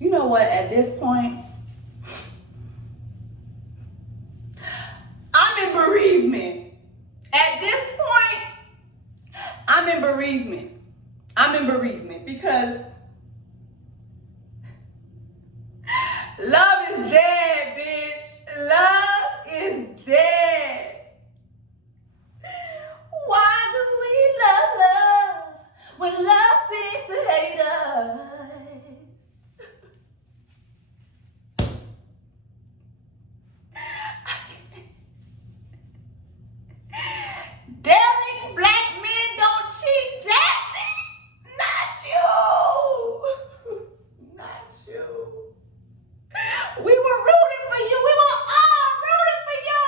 You know what? At this point, I'm in bereavement. At this point, I'm in bereavement. I'm in bereavement because love is dead, bitch. Love is dead. Why do we love when love seems to hate us? Derrick, black men don't cheat. Jaxn, not you. Not you. We were rooting for you. We were all rooting for you.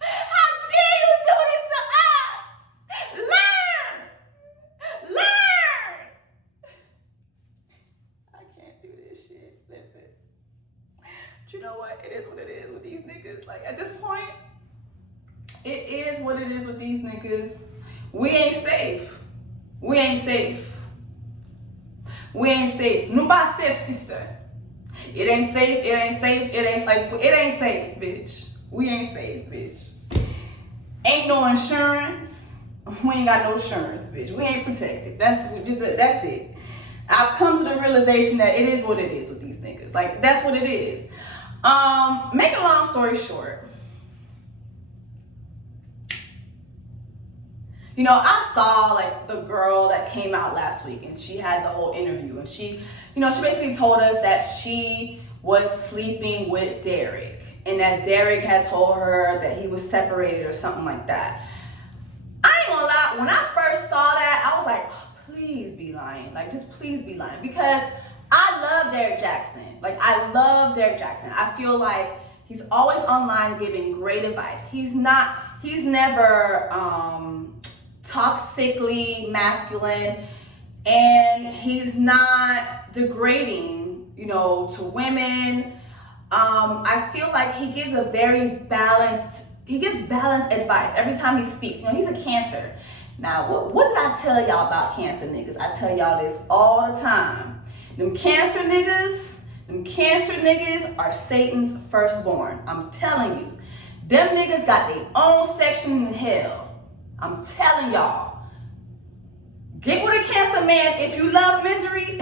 How dare you do this to us? Learn. Learn. I can't do this shit. Listen. But you know what? It is what it is with these niggas. Like, at this point, it is what it is with these niggas. We ain't safe. We ain't safe. We ain't safe. Nous pas safe, sister. It ain't safe. It ain't safe. It ain't like it ain't safe, bitch. We ain't safe, bitch. Ain't no insurance. We ain't got no insurance, bitch. We ain't protected. That's it. I've come to the realization that it is what it is with these niggas. Like, that's what it is. Make a long story short. You know, I saw like the girl that came out last week and she had the whole interview and she basically told us that she was sleeping with Derrick and that Derrick had told her that he was separated or something like that. I ain't gonna lie, when I first saw that, I was like, oh, please be lying. Like, just please be lying. Because I love Derrick Jaxn. Like, I love Derrick Jaxn. I feel like he's always online giving great advice. He's never toxically masculine, and he's not degrading, to women. I feel like he gives balanced advice every time he speaks. He's a Cancer. Now, what did I tell y'all about Cancer niggas? I tell y'all this all the time. Them Cancer niggas are Satan's firstborn. I'm telling you. Them niggas got their own section in hell. I'm telling y'all. Get with a Cancer man. If you love misery,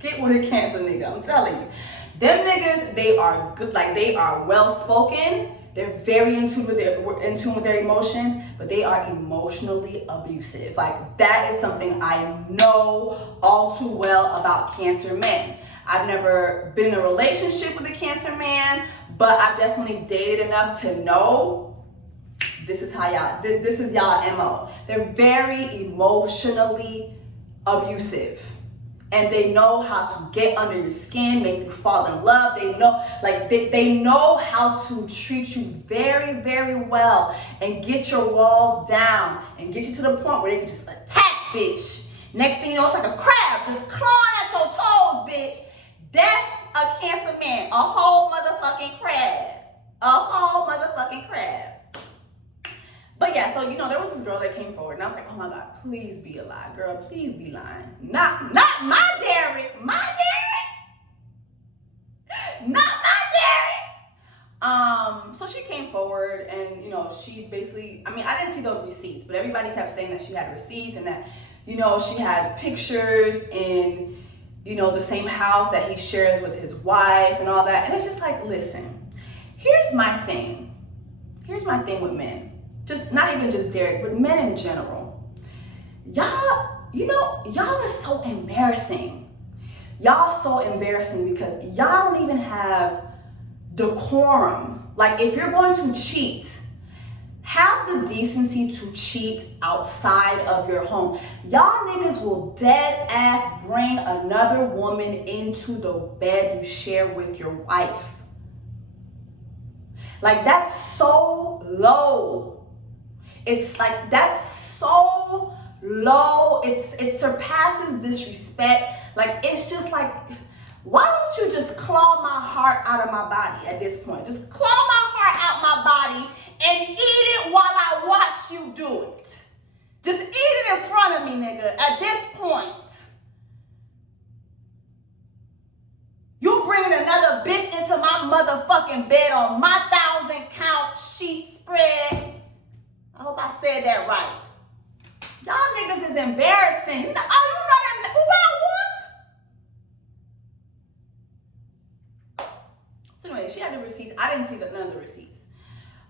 get with a Cancer nigga. I'm telling you. Them niggas, they are good. Like, they are well-spoken. They're very in tune with their emotions, but they are emotionally abusive. Like, that is something I know all too well about Cancer men. I've never been in a relationship with a Cancer man, but I've definitely dated enough to know this is y'all MO. They're very emotionally abusive. And they know how to get under your skin, make you fall in love. They know how to treat you very, very well and get your walls down and get you to the point where they can just attack, bitch. Next thing you know, it's like a crab just clawing at your toes, bitch. That's a Cancer man, a whole motherfucking crab. A whole motherfucking crab. But yeah, so there was this girl that came forward, and I was like, oh my God, please be a lie, girl, please be lying. Not my Derrick, not my Derrick. So she came forward, and she basically, I didn't see the receipts, but everybody kept saying that she had receipts and that, she had pictures in, the same house that he shares with his wife and all that. And it's just like, listen, here's my thing with men. Just not even just Derrick, but men in general. Y'all are so embarrassing. Y'all so embarrassing because y'all don't even have decorum. Like, if you're going to cheat, have the decency to cheat outside of your home. Y'all niggas will dead ass bring another woman into the bed you share with your wife. Like, that's so low. It's like, that's so low. It surpasses disrespect. Like, it's just like, why don't you just claw my heart out of my body at this point? Just claw my heart out my body and eat it while I watch you do it. Just eat it in front of me, nigga, at this point. motherfucking bed on my 1,000-count sheet spread. I hope I said that right. Y'all niggas is embarrassing. You know, oh, you know that what? So anyway, she had the receipts. I didn't see none of the receipts.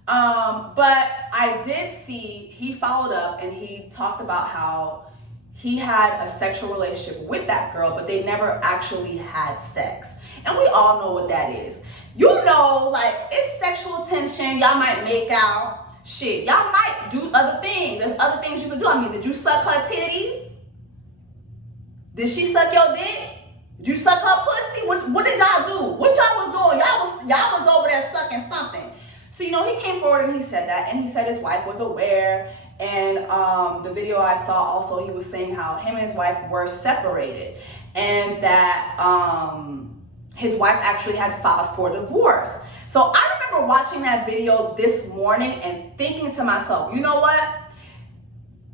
But I did see he followed up and he talked about how he had a sexual relationship with that girl, but they never actually had sex. And we all know what that is. You know, like, it's sexual tension. Y'all might make out. Shit, y'all might do other things. There's other things you can do. I mean, did you suck her titties? Did she suck your dick? Did you suck her pussy? What did y'all do? What y'all was doing? Y'all was over there sucking something. So, you know, he came forward and he said that, and he said his wife was aware. And the video I saw also, he was saying how him and his wife were separated, and that his wife actually had filed for divorce. So I remember watching that video this morning and thinking to myself, you know what?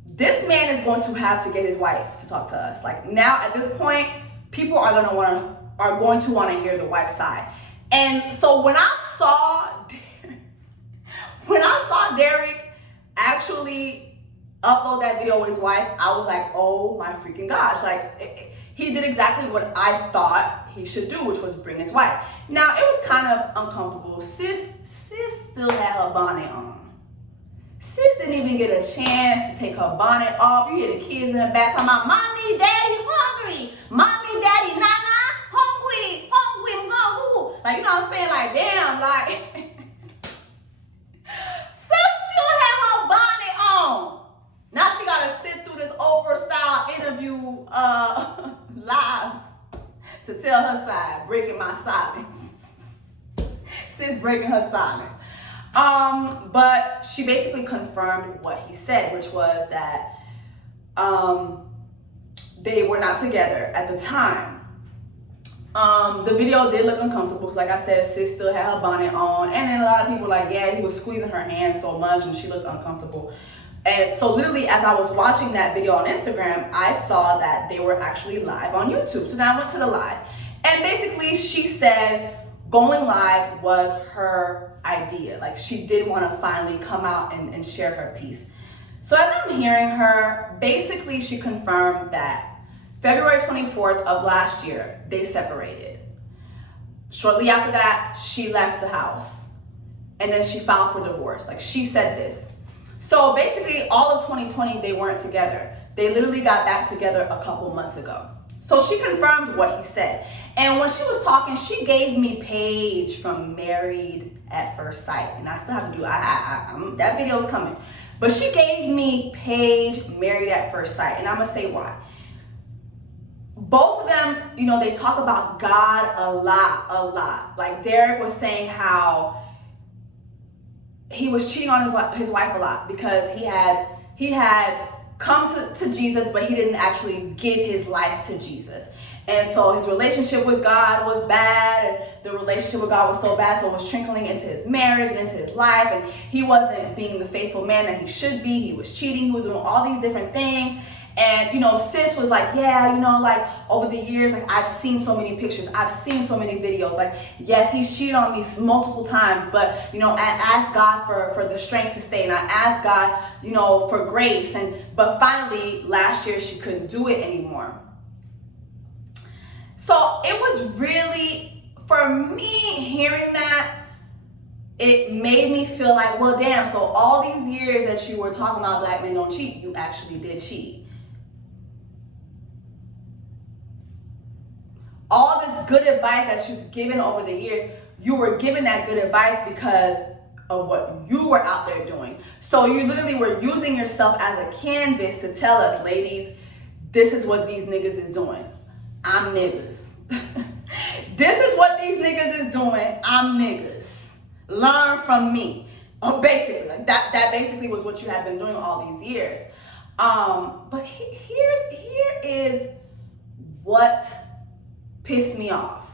This man is going to have to get his wife to talk to us. Like, now at this point, people are going to want to hear the wife's side. And so when I saw Derrick actually upload that video with his wife, I was like, oh my freaking gosh. Like, he did exactly what I thought he should do, which was bring his wife. Now, it was kind of uncomfortable. Sis still had her bonnet on. Sis didn't even get a chance to take her bonnet off. You hear the kids in the back talking about, mommy, daddy, hungry. Mommy, daddy, nana, hungry, I'm hungry. Like, you know what I'm saying? Like, damn, like, sis still had her bonnet on. Now she got to sit through this Oprah style interview live to tell her side, breaking my silence. Sis breaking her silence. But she basically confirmed what he said, which was that they were not together at the time. The video did look uncomfortable because, like I said, sis still had her bonnet on, and then a lot of people were like, yeah, he was squeezing her hand so much and she looked uncomfortable. And so literally, as I was watching that video on Instagram, I saw that they were actually live on YouTube. So now I went to the live, and basically she said going live was her idea. Like, she did want to finally come out and share her piece. So as I'm hearing her, basically she confirmed that February 24th of last year, they separated. Shortly after that, she left the house, and then she filed for divorce. Like, she said this. So basically, all of 2020, they weren't together. They literally got back together a couple months ago. So she confirmed what he said. And when she was talking, she gave me Paige from Married at First Sight. And I still have to do, that video's coming. But she gave me Paige, Married at First Sight. And I'm going to say why. Both of them, you know, they talk about God a lot. Like, Derrick was saying how he was cheating on his wife a lot because he had come to Jesus, but he didn't actually give his life to Jesus. And so his relationship with God was bad, and the relationship with God was so bad, so it was trickling into his marriage and into his life, and he wasn't being the faithful man that he should be. He was cheating, he was doing all these different things. And, you know, sis was like, yeah, you know, like, over the years, like, I've seen so many pictures, I've seen so many videos, like, yes, he's cheated on me multiple times, but, you know, I asked God for the strength to stay, and I asked God, you know, for grace, but finally, last year, she couldn't do it anymore. So it was really, for me, hearing that, it made me feel like, well, damn, so all these years that you were talking about black men don't cheat, you actually did cheat. All this good advice that you've given over the years, you were given that good advice because of what you were out there doing. So you literally were using yourself as a canvas to tell us, ladies, this is what these niggas is doing. I'm niggas. This is what these niggas is doing. I'm niggas. Learn from me. Basically, like that basically was what you had been doing all these years. But here is what pissed me off,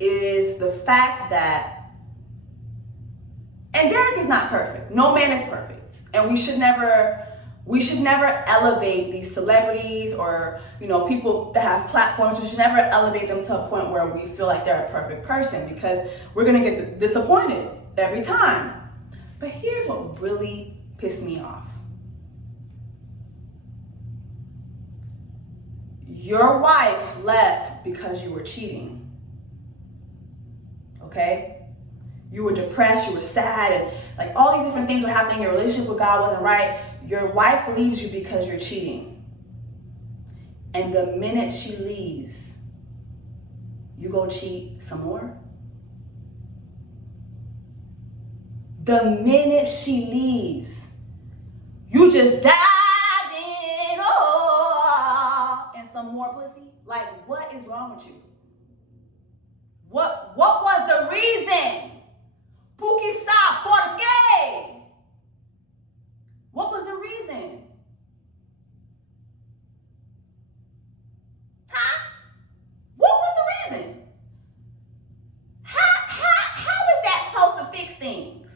is the fact that, and Derrick is not perfect. No man is perfect. And we should never We should never elevate these celebrities or, people that have platforms. We should never elevate them to a point where we feel like they're a perfect person, because we're gonna get disappointed every time. But here's what really pissed me off. Your wife left because you were cheating, okay? You were depressed, you were sad, and like all these different things were happening. Your relationship with God wasn't right. Your wife leaves you because you're cheating. And the minute she leaves, you go cheat some more. The minute she leaves, you just dive in, and some more pussy. Like, what is wrong with you? What was the reason? Quizá, ¿por qué? What was the reason? Huh? What was the reason? How is that supposed to fix things?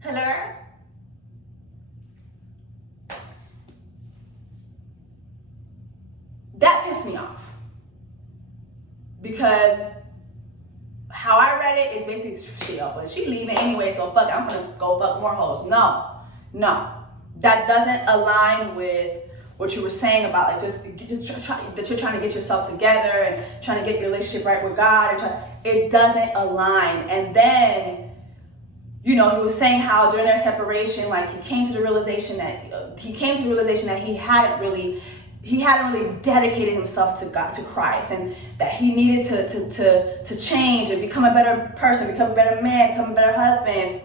Hello? That pissed me off. Because how I read it is basically, shit, but she leaving anyway, so fuck it, I'm gonna go fuck more hoes. No. That doesn't align with what you were saying about like just that you're trying to get yourself together and trying to get your relationship right with God. It doesn't align. And then, he was saying how during their separation, like he came to the realization that he hadn't really dedicated himself to God, to Christ, and that he needed to change and become a better person, become a better man, become a better husband,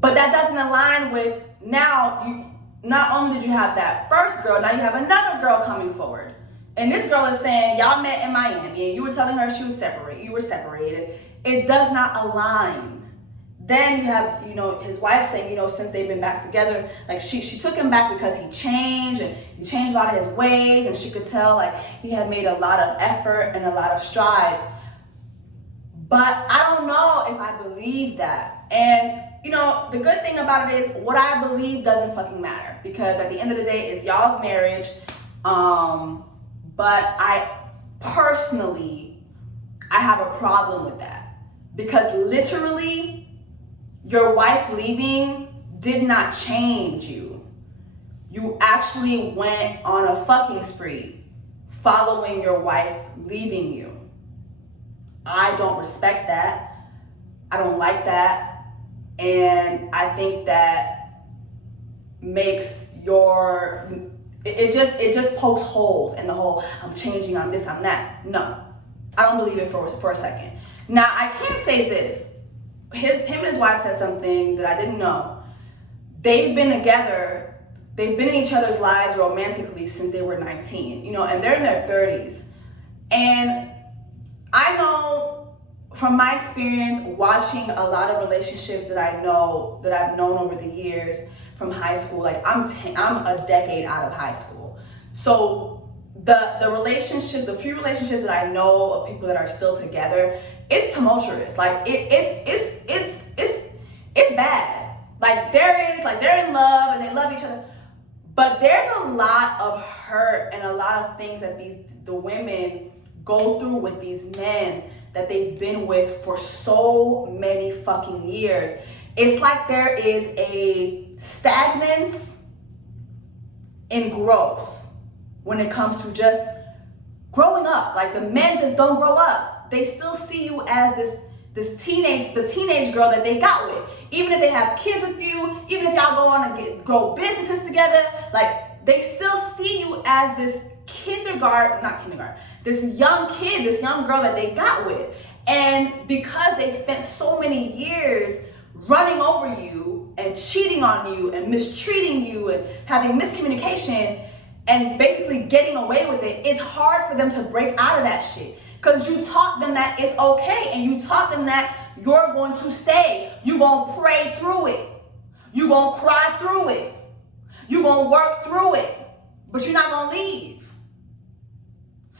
But that doesn't align with now. Not only did you have that first girl, now you have another girl coming forward. And this girl is saying, y'all met in Miami, and you were telling her you were separated. It does not align. Then you have, his wife saying, since they've been back together, like she took him back because he changed, and he changed a lot of his ways, and she could tell like he had made a lot of effort and a lot of strides. But I don't know if I believe that. And the good thing about it is what I believe doesn't fucking matter, because at the end of the day, it's y'all's marriage. But I personally, I have a problem with that, because literally your wife leaving did not change you. You actually went on a fucking spree following your wife leaving you. I don't respect that. I don't like that. And I think that makes it just pokes holes in the whole, I'm changing, I'm this, I'm that. No, I don't believe it for a second. Now, I can say this. Him and his wife said something that I didn't know. They've been together, they've been in each other's lives romantically since they were 19, and they're in their 30s. And I know from my experience watching a lot of relationships that I've known over the years from high school, like I'm a decade out of high school. So the few relationships that I know of people that are still together, it's tumultuous. Like it's bad. Like they're in love and they love each other, but there's a lot of hurt and a lot of things that the women go through with these men that they've been with for so many fucking years. It's like there is a stagnance in growth when it comes to just growing up. Like the men just don't grow up. They still see you as the teenage girl that they got with. Even if they have kids with you, even if y'all go on and grow businesses together, like they still see you as this this young kid, this young girl that they got with. And because they spent so many years running over you and cheating on you and mistreating you and having miscommunication and basically getting away with it, it's hard for them to break out of that shit. Because you taught them that it's okay, and you taught them that you're going to stay. You're going to pray through it. You're going to cry through it. You're going to work through it. But you're not going to leave.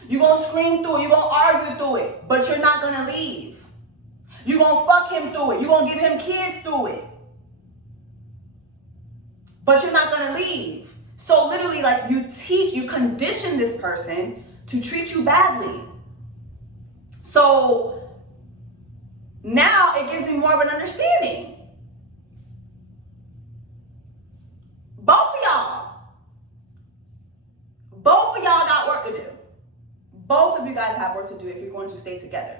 You're going to scream through it. You're going to argue through it. But you're not going to leave. You're going to fuck him through it. You're going to give him kids through it. but you're not gonna leave. So literally, like, you condition this person to treat you badly. So now it gives me more of an understanding. Both of y'all got work to do. Both of you guys have work to do if you're going to stay together.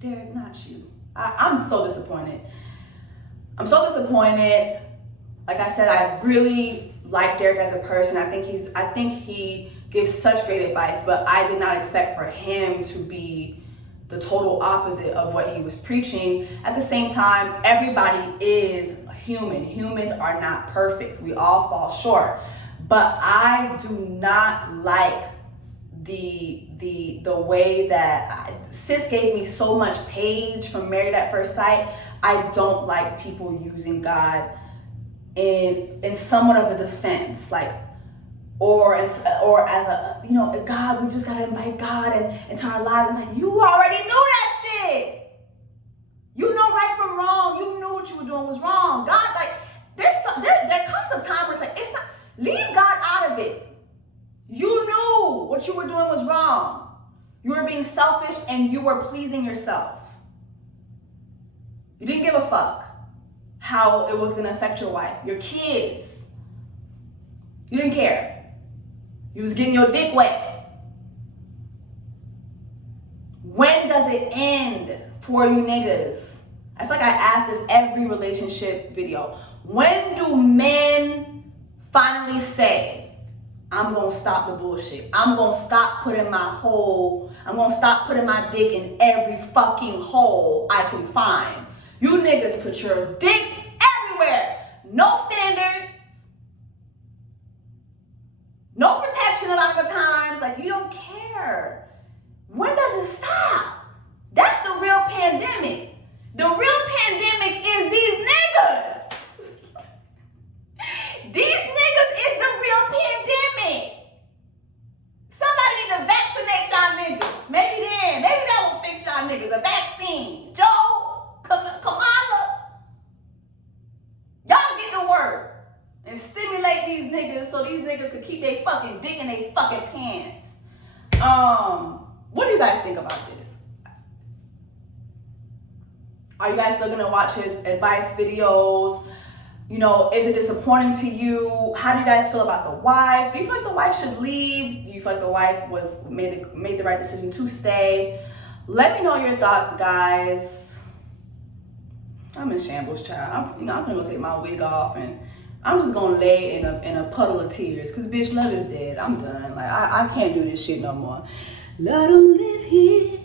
Derrick, not you. I'm so disappointed. I'm so disappointed. Like I said, I really like Derrick as a person. I think he gives such great advice, but I did not expect for him to be the total opposite of what he was preaching. At the same time, everybody is human. Humans are not perfect. We all fall short. But I do not like the way that sis gave me so much page from Married at First Sight. I don't like people using God in somewhat of a defense, like, or as a, you know, God, we just gotta invite God into our lives. It's like, you already knew that shit. You know right from wrong. You knew what you were doing was wrong. God, like, there comes a time where it's like, it's not, leave God out of it. You knew what you were doing was wrong. You were being selfish and you were pleasing yourself. You didn't give a fuck how it was gonna affect your wife, your kids. You didn't care. You was getting your dick wet. When does it end for you niggas? I feel like I ask this every relationship video. When do men finally say, I'm gonna stop the bullshit. I'm gonna stop putting my dick in every fucking hole I can find. You niggas put your dicks everywhere. No standards. No protection a lot of the times. Like, you don't care. When does it stop? That's the real pandemic. The real pandemic is these niggas. These niggas is the real pandemic. Somebody need to vaccinate y'all niggas. Maybe that will fix y'all niggas. A vaccine. Joe, Kamala. Y'all get to work and stimulate these niggas so these niggas can keep their fucking dick in their fucking pants. What do you guys think about this? Are you guys still gonna watch his advice videos? You know, is it disappointing to you? How do you guys feel about the wife? Do you feel like the wife should leave? Do you feel like the wife made the right decision to stay? Let me know your thoughts, guys. I'm in shambles, child. I'm gonna go take my wig off and I'm just gonna lay in a puddle of tears, cause bitch, love is dead. I'm done. Like, I can't do this shit no more. Love don't live here.